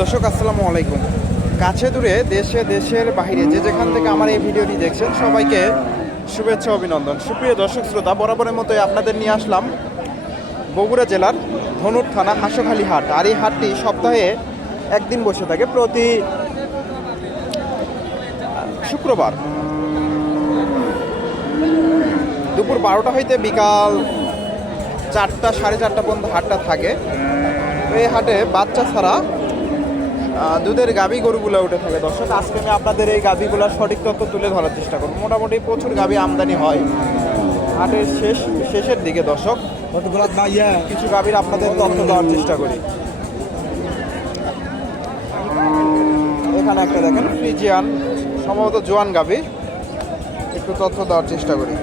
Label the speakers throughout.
Speaker 1: দর্শক, আসসালামু আলাইকুম। কাছে দূরে দেশে, দেশের বাইরে যে যেখান থেকে আমার এই ভিডিওটি দেখছেন, সবাইকে শুভেচ্ছা, অভিনন্দন। সুপ্রিয় দর্শক, শ্রোতা, বরাবরের মতোই আপনাদের নিয়ে আসলাম বগুড়া জেলার ধনুর থানা, হাঁসখালি হাট। আর এই হাটটি সপ্তাহে একদিন বসে থাকে, প্রতি শুক্রবার। দুপুর বারোটা হইতে বিকাল চারটা, সাড়ে চারটা পর্যন্ত হাটটা থাকে। এই হাটে বাচ্চা ছাড়া দুধের গাভী গরুগুলো উঠে থাকে। দর্শক, আজকে আমি আপনাদের এই গাভীগুলোর সঠিক তথ্য তুলে ধরার চেষ্টা করব। মোটামুটি প্রচুর গাভী আমদানি হয়। হাটের শেষ, শেষের দিকে দর্শক, কিছু গাভীর আপনাদের তথ্য দেওয়ার চেষ্টা করি। এখানে একটা দেখেন, ফ্রিজিয়ান, সম্ভবত জোয়ান গাভী। একটু তথ্য দেওয়ার চেষ্টা করি।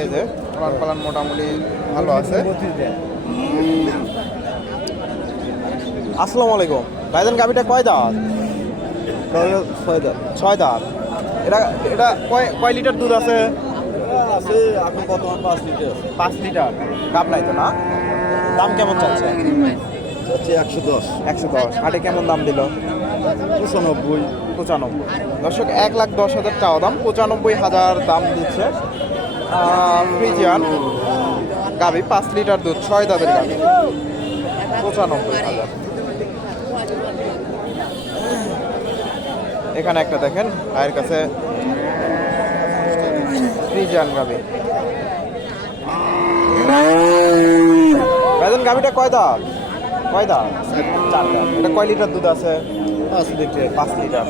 Speaker 1: এই যে পালন পালন মোটামুটি ভালো আছে। আসসালামু আলাইকুম। ভাইজান গাভীটা কয় দাঁত?
Speaker 2: ছয় দাম
Speaker 1: ছয় দাঁত। এটা এটা কয় কয় লিটার দুধ আছে?
Speaker 2: আছে এখন বর্তমান পাঁচ লিটার।
Speaker 1: পাঁচ লিটার। গাব নাই তো না? দাম কেমন চাচ্ছে?
Speaker 2: হচ্ছে একশো দশ।
Speaker 1: একশো দশ। হাটে কেমন দাম দিল?
Speaker 2: পঁচানব্বই।
Speaker 1: পঁচানব্বই। দর্শক এক লাখ দশ হাজার টাকা দাম। পঁচানব্বই হাজার দাম দিচ্ছে। ফ্রিজিয়ান। গাবি পাঁচ লিটার দুধ ছয় দাঁতের গাবি পঁচানব্বই হাজার। এখানে একটা দেখেন ভাইয়ের কাছে ফ্রিজিয়ান গাবি ভাইজান গাবিটা কয় দাঁত? কয় চার দাঁত। এটা কয় লিটার দুধ আছে?
Speaker 2: পাঁচ লিটার।
Speaker 1: পাঁচ লিটার।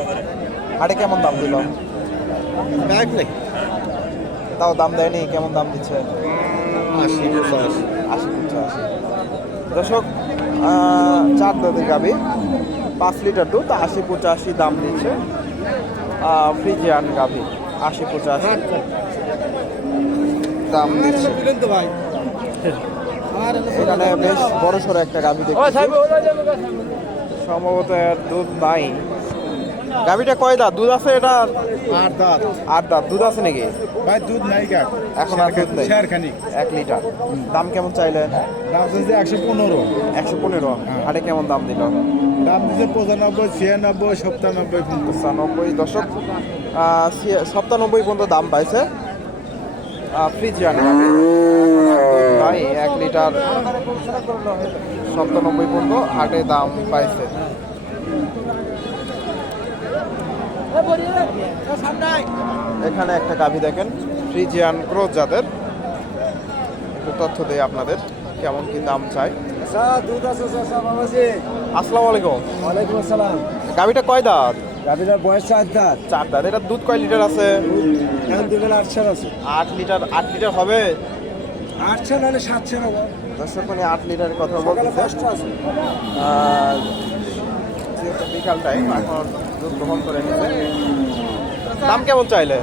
Speaker 1: হাটে কেমন দাম দিল?
Speaker 2: ব্যাগ নেই।
Speaker 1: তাও দাম দেয়নি? কেমন দাম দিচ্ছে?
Speaker 2: আশি পঁচাশি
Speaker 1: আশি পঞ্চাশি। দর্শক চার দাঁতের গাবি পাঁচ লিটার দুধ আশি পঁচাশি দাম দিচ্ছে ফ্রিজিয়ান গাভি আশি পঁচাশি। দাম দিচ্ছে।
Speaker 2: দিলেন তো ভাই আর
Speaker 1: এখানে বেশ বড় সড়ো একটা গাভি দেখছি সম্ভবত এর দুধ নাই। গাভিটা কয় দাঁত? দুধ আছে এটা?
Speaker 2: আট দাঁত।
Speaker 1: আট দাঁত। দুধ আছে নাকি?
Speaker 2: ভাই দুধ নাই কাক
Speaker 1: এখন আর দুধ নেই?
Speaker 2: শেয়ারখানি।
Speaker 1: এক লিটার। দাম কেমন চাইলেন
Speaker 2: দাম দিচ্ছে একশো পনেরো।
Speaker 1: একশো পনেরো। হাটে কেমন দাম দিল?
Speaker 2: দাম দিচ্ছে পঁচানব্বই ছিয়ানব্বই সপ্তানব্বই
Speaker 1: পঁচানব্বই। দশক সপ্তানব্বই পর্যন্ত দাম পাইছে। ফ্রিজিয়ান তাই এক লিটার। সপ্তানব্বই পর্যন্ত হাটে দাম পাইছে। এখানে একটা গাভি দেখেন ফ্রিজিয়ান ক্রোজ জাতের। একটু তথ্য দেই আপনাদের কেমন কি দাম চাই।
Speaker 2: দুধ আছে চাচা
Speaker 1: আসসালামু আলাইকুম।
Speaker 2: ওয়ালাইকুম আসসালাম
Speaker 1: গাভিটা কয় দাঁত?
Speaker 2: গাভীটার বয়স চার দাঁত।
Speaker 1: চার দাঁত এটা দুধ কয় লিটার আছে?
Speaker 2: এখন দুবেলা আটশো আছে
Speaker 1: আট লিটার আট লিটার হবে?
Speaker 2: আটশো নাহলে সাতশো নেব।
Speaker 1: দর্শক মানে আট লিটারের কথা
Speaker 2: পাঁচটা আছে।
Speaker 1: বিকাল টাইম এখন দুধ গ্রহণ করে নিছে দাম কেমন চাইলে?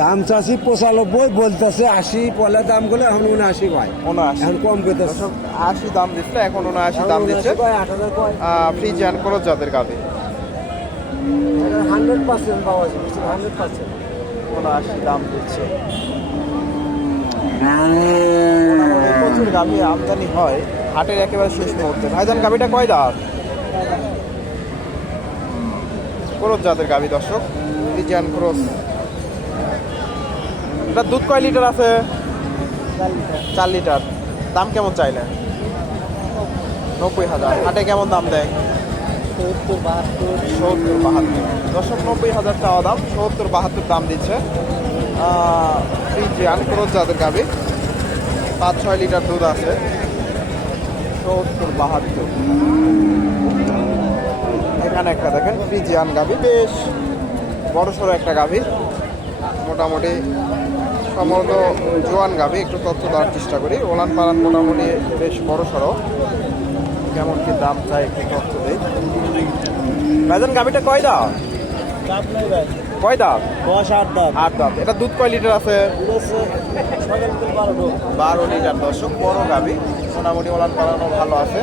Speaker 2: দাম চাষি পঁচানব্বই বলতেছে আশি পলে দামগুলো এখন উনআশি ভাই। এখন কম পেতেছে
Speaker 1: আশি দাম দিচ্ছে এখন উনআশি দাম দিচ্ছে।
Speaker 2: হাজার কয়
Speaker 1: ফ্রিজিয়ান ক্রোজ জাতের
Speaker 2: হান্ড্রেড পার্সেন্ট পাওয়া যাবে হান্ড্রেড পার্সেন্ট
Speaker 1: উনআশি দাম দিচ্ছে। প্রচুর গাভি আমদানি হয় হাটের একেবারে শেষ মুহূর্তে। ভাইজান গাভিটা কয় দাঁত ক্রোজ জাতের গাভি দর্শক ফ্রিজিয়ান ক্রোজ এটা দুধ কয় লিটার আছে? চার লিটার। দাম কেমন চাইলেন? নব্বই হাজার। হাটে কেমন দাম দেয়?
Speaker 2: সত্তর, বাহাত্তর।
Speaker 1: সত্তর বাহাত্তর দশক নব্বই হাজার টাকা দাম, সত্তর, বাহাত্তর দাম দিচ্ছে। ফ্রিজিয়ান ক্রোজ জাতের গাভি, পাঁচ, ছয় লিটার দুধ আছে। সত্তর, বাহাত্তর। এখানে একটা দেখেন ফ্রিজিয়ান গাভি বেশ বড় সড়ো একটা গাভি মোটামুটি সম্ভবত জোয়ান গাভি একটু তথ্য দেওয়ার চেষ্টা করি। ওলান পালান মোটামুটি বেশ বড় সড়ো কেমন কি দাম চাই একটু তথ্য দিই। ভাইজান গাভিটা কয় দাম কয় দাম
Speaker 2: দশ আট দাম
Speaker 1: আট দাম এটা দুধ কয় লিটার আছে?
Speaker 2: বারো
Speaker 1: বারো লিটার দর্শক বড় গাভি মোটামুটি ওলান পালানো ভালো আছে।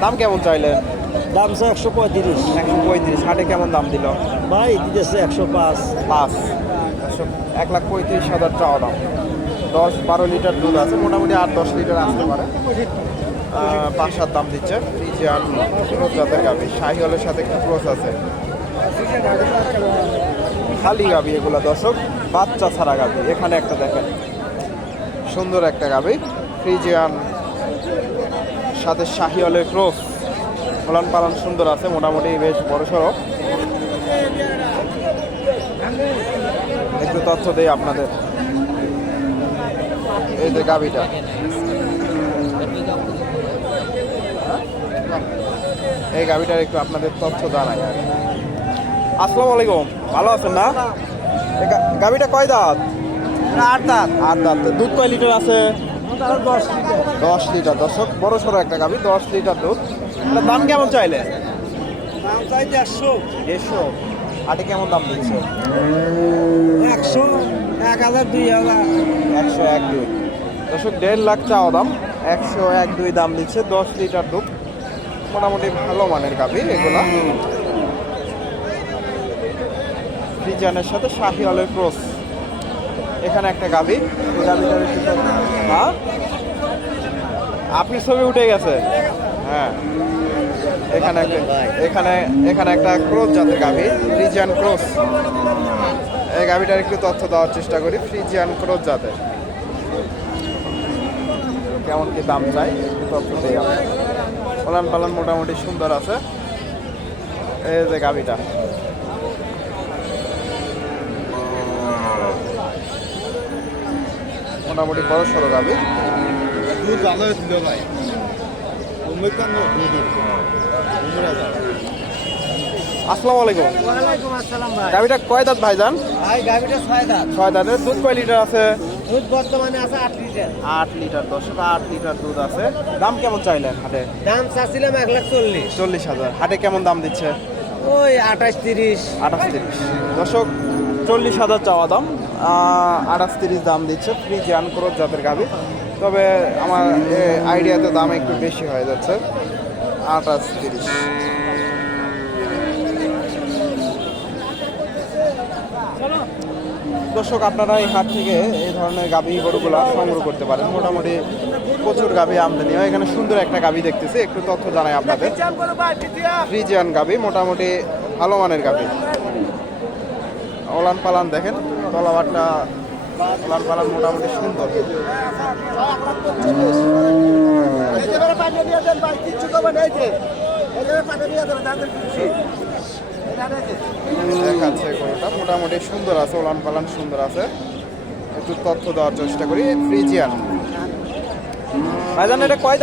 Speaker 1: দাম কেমন চাইলেন?
Speaker 2: দাম স্যার একশো পঁয়ত্রিশ।
Speaker 1: একশো পঁয়ত্রিশ। হাটে কেমন দাম দিল?
Speaker 2: ভাই দিতেছে একশো পাঁচ।
Speaker 1: পাঁচ। দর্শক এক লাখ পঁয়ত্রিশ হাজার চাওয়া দাম। দশ বারো লিটার দুধ আছে মোটামুটি আট দশ লিটার আসতে পারে। পাঁচ সাত দাম দিচ্ছে। ফ্রিজিয়ান ক্রোস জাতের গাভি। শাহিওয়ালের সাথে একটু ক্রোস আছে। খালি গাবি এগুলো দর্শক। বাচ্চা ছাড়া গাবি এখানে একটা দেখেন। সুন্দর একটা গাবি ফ্রিজিয়ান সাথে শাহিওয়ালের ক্রোস ফলান পালন সুন্দর আছে মোটামুটি বেশ বড় সড়ো। একটু তথ্য দেই আপনাদের। এই যে গাভিটা। এই গাভিটার একটু আপনাদের তথ্য জানাই আর। আসসালামু আলাইকুম। ভালো আছেন না? গাভিটা কয় দাঁত?
Speaker 2: আট দাঁত।
Speaker 1: আট দাঁত। দুধ কয় লিটার আছে?
Speaker 2: দশ লিটার।
Speaker 1: দশ লিটার। দর্শক বড় সড়ো একটা গাভি দশ লিটার দুধ। এটার দাম কেমন চাইলে?
Speaker 2: দাম চাই দেড়শো।
Speaker 1: দেড়শো? আটে কেমন দাম দিচ্ছে?
Speaker 2: একশো এক হাজার দুই হাজার।
Speaker 1: একশো এক দুই। দর্শক দেড় লাখ চাওয়া দাম। একশো এক দুই দাম দিচ্ছে দশ লিটার দুধ। মোটামুটি ভালো মানের গাভি এগুলা। ফ্রিজানের সাথে শাহি আলের ক্রস। এখানে একটা গাভি। হ্যাঁ? আপনি ছবি উঠে গেছে? হ্যাঁ। এখানে এখানে এখানে একটা ক্রোস জাতের গাভি, ফ্রিজিয়ান ক্রস। এই গাভিটার একটু তথ্য দেওয়ার চেষ্টা করি, ফ্রিজিয়ান ক্রোস জাতের। কেমন কি দাম চাই? তথ্য দিই পালান পালান মোটামুটি সুন্দর আছে। এই যে গাভিটা। মোটামুটি বড় সড়ো গাভি।
Speaker 2: দুধ ভালো ভাই
Speaker 1: আসসালামু আলাইকুম
Speaker 2: ওয়ালাইকুম আসসালাম ভাই।
Speaker 1: গাভিটা কয় দাঁত ভাইজান
Speaker 2: ভাই গাভিটা ছয় দাঁত।
Speaker 1: ছয় দাঁতের দুধ কয় লিটার আছে?
Speaker 2: দুধ বর্তমানে আছে আট লিটার।
Speaker 1: আট লিটার দশক আট লিটার দুধ আছে। দাম কেমন চাইলেন হাটে?
Speaker 2: দাম চাচ্ছিলাম এক লাখ চল্লিশ।
Speaker 1: চল্লিশ হাজার। হাটে কেমন দাম দিচ্ছে?
Speaker 2: ওই আঠাশ তিরিশ।
Speaker 1: আঠাশ তিরিশ। দর্শক চল্লিশ হাজার চাওয়া দাম। আঠাশ তিরিশ দাম দিচ্ছে। ফ্রিজ আনক্রোজ জাতের গাভি। তবে আমার আইডিয়াতে দাম একটু বেশি হয়ে যাচ্ছে। আঠাশ, তিরিশ। দর্শক, আপনারা এই হাট থেকে এই ধরনের গাভী গরুগুলা সংগ্রহ করতে পারেন। মোটামুটি প্রচুর গাভী আমদানি হয়। এখানে সুন্দর একটা গাভী দেখতেছি। একটু তথ্য জানাই আপনাদের। ফ্রিজিয়ান গাভি, মোটামুটি ভালো মানের গাভি। ওলান পালান দেখেন। তলাবারটা ওলান পালান মোটামুটি সুন্দর। দেখাচ্ছে গরুটা মোটামুটি সুন্দর আছে ওলান পালান সুন্দর আছে। একটু তথ্য দেওয়ার চেষ্টা করি ফ্রিজিয়ান। ভাইজান এটা কয়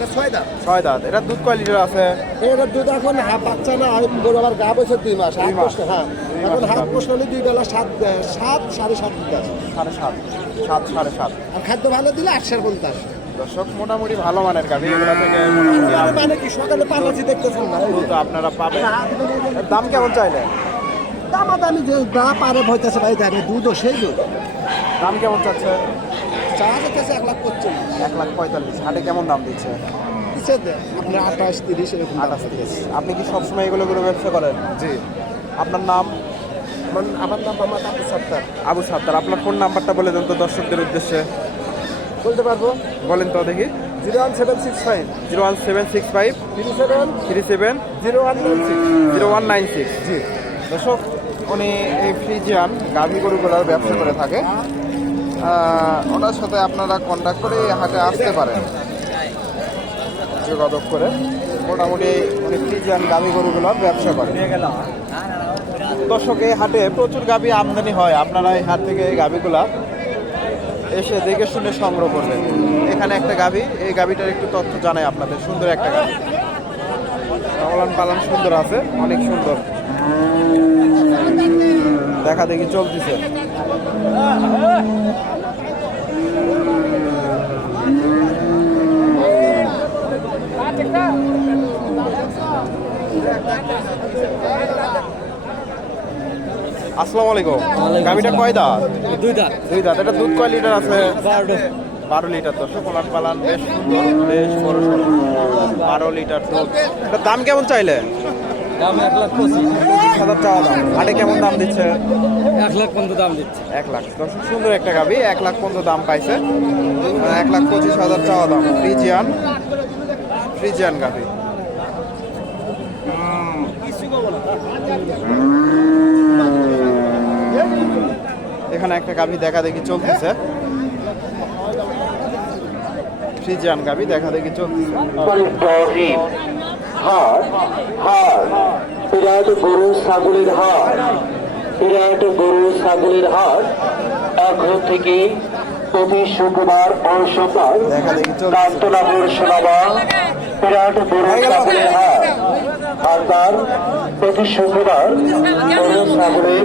Speaker 2: এটা ছয় দাঁত।
Speaker 1: ছয় দাঁত। এটা দুধ কয় লিটার আছে?
Speaker 2: এটা দুধ এখন হাফ বাচ্চা না গরু আবার গা বসে দুই মাস। হাফ
Speaker 1: মাস।
Speaker 2: হ্যাঁ। এখন হাফ। হলে দুই বেলা সাত সাত সাড়ে সাত দিতে আসে
Speaker 1: সাড়ে সাত সাত সাড়ে সাত।
Speaker 2: আর খাদ্য ভালো দিলে আটশোর পঞ্চাশ।
Speaker 1: দর্শক মোটামুটি ভালো মানের গাভি। এগুলো থেকে
Speaker 2: মানে কি? সকালে পালাচ্ছি দেখতেছেন না।
Speaker 1: দুধ আপনারা পাবেন। এর দাম কেমন চাইলে
Speaker 2: দামাদামি যে যা পারে ভয়তেছে ভাই দেখে দুধও সেই দুধ।
Speaker 1: দাম কেমন চাচ্ছে?
Speaker 2: চা যেতেছে এক লাখ পঁচিশ।
Speaker 1: এক লাখ পঁয়তাল্লিশ। হাটে কেমন দাম দিচ্ছে?
Speaker 2: আঠাশ তিরিশ এরকম।
Speaker 1: আঠাশ তিরিশ। আপনি কি সবসময় এগুলো করে ব্যবসা করেন?
Speaker 2: জি।
Speaker 1: আপনার নাম?
Speaker 2: আমার আমার নাম মোহাম্মদ আবু সত্তার।
Speaker 1: আবু সাত্তার। আপনার ফোন নাম্বারটা বলে দেন তো দর্শকদের উদ্দেশ্যে।
Speaker 2: বলতে পারব?
Speaker 1: বলেন তো দেখি।
Speaker 2: Zero one seven six five.
Speaker 1: Zero one seven six five.
Speaker 2: Three seven.
Speaker 1: Three seven.
Speaker 2: Zero one nine six.
Speaker 1: Zero one nine six.
Speaker 2: জি।
Speaker 1: দর্শক উনি এই ফ্রিজিয়ান গাভী গরুগুলার ব্যবসা করে থাকে। ওনার সাথে আপনারা কন্ট্যাক্ট করে হাটে আসতে পারেন। যোগাযোগ করে। মোটামুটি উনি ফ্রিজিয়ান গাভী গরুগুলার ব্যবসা করেন। দর্শক, এই হাটে প্রচুর গাভী আমদানি হয়। আপনারা এই হাট থেকে এই গাভীগুলা এসে দেখে শুনে সংগ্রহ করবেন। এখানে একটা গাভী, এই গাভীটার একটু তথ্য জানাই আপনাদের। সুন্দর একটা গাভী। পালন পালন সুন্দর আছে, অনেক সুন্দর। দেখা দেখি চলতেছে। আসসালামু আলাইকুম। গাভিটা কয় দাঁত?
Speaker 2: দুই দাঁত।
Speaker 1: দুই দাঁত। এটা দুধ কয় লিটার আছে? বারো। লিটার দর্শক ওলান পালান বেশ সুন্দর। বেশ বড় বারো লিটার দুধ। এটার দাম কেমন চাইলে?
Speaker 3: দাম এক লাখ পঁচিশ।
Speaker 1: হাজার চাওয়া দাম। হাটে কেমন দাম দিচ্ছে?
Speaker 3: এক লাখ পর্যন্ত দাম দিচ্ছে।
Speaker 1: এক লাখ। দর্শক সুন্দর একটা গাবি। এক লাখ পর্যন্ত দাম পাইছে। এক লাখ পঁচিশ হাজার চাওয়া দাম। ফ্রিজিয়ান। ফ্রিজিয়ান গাবি। এখানে একটা গাভি দেখা দেখি চলতেছে। ফ্রিজিয়ান গাভি দেখা দেখি চলতেছে।
Speaker 4: ইব্রাহিম হাট হাট বিরাট গরু, ছাগলের হাট বিরাট গরু, ছাগলের হাট এখন থেকে প্রতি শুক্রবার ও সোমবার কান্তনাপুর সোনাবা বিরাট গরু, ছাগলের হাট আর তার প্রতি শুক্রবার গরু, ছাগলের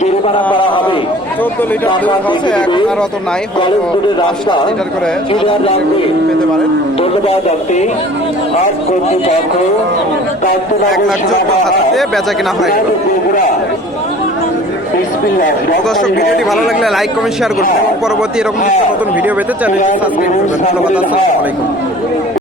Speaker 4: জরিমানা করা হবে।
Speaker 1: চোদ্দ লিটার দুধ হচ্ছে এখন আর অত নাই হয়তো
Speaker 4: রাস্তা
Speaker 1: লিটার করে পেতে পারেন।
Speaker 4: ধন্যবাদ আপনি হাট কর্তৃপক্ষ
Speaker 1: এক লাখ চোদ্দ হাজার বেচা কেনা হয়ে। দর্শক ভিডিওটি ভালো লাগলে লাইক কমেন্ট শেয়ার করবেন এবং পরবর্তী এরকম নতুন ভিডিও পেতে চ্যানেলটি সাবস্ক্রাইব করবেন ধন্যবাদ আসসালামু আলাইকুম।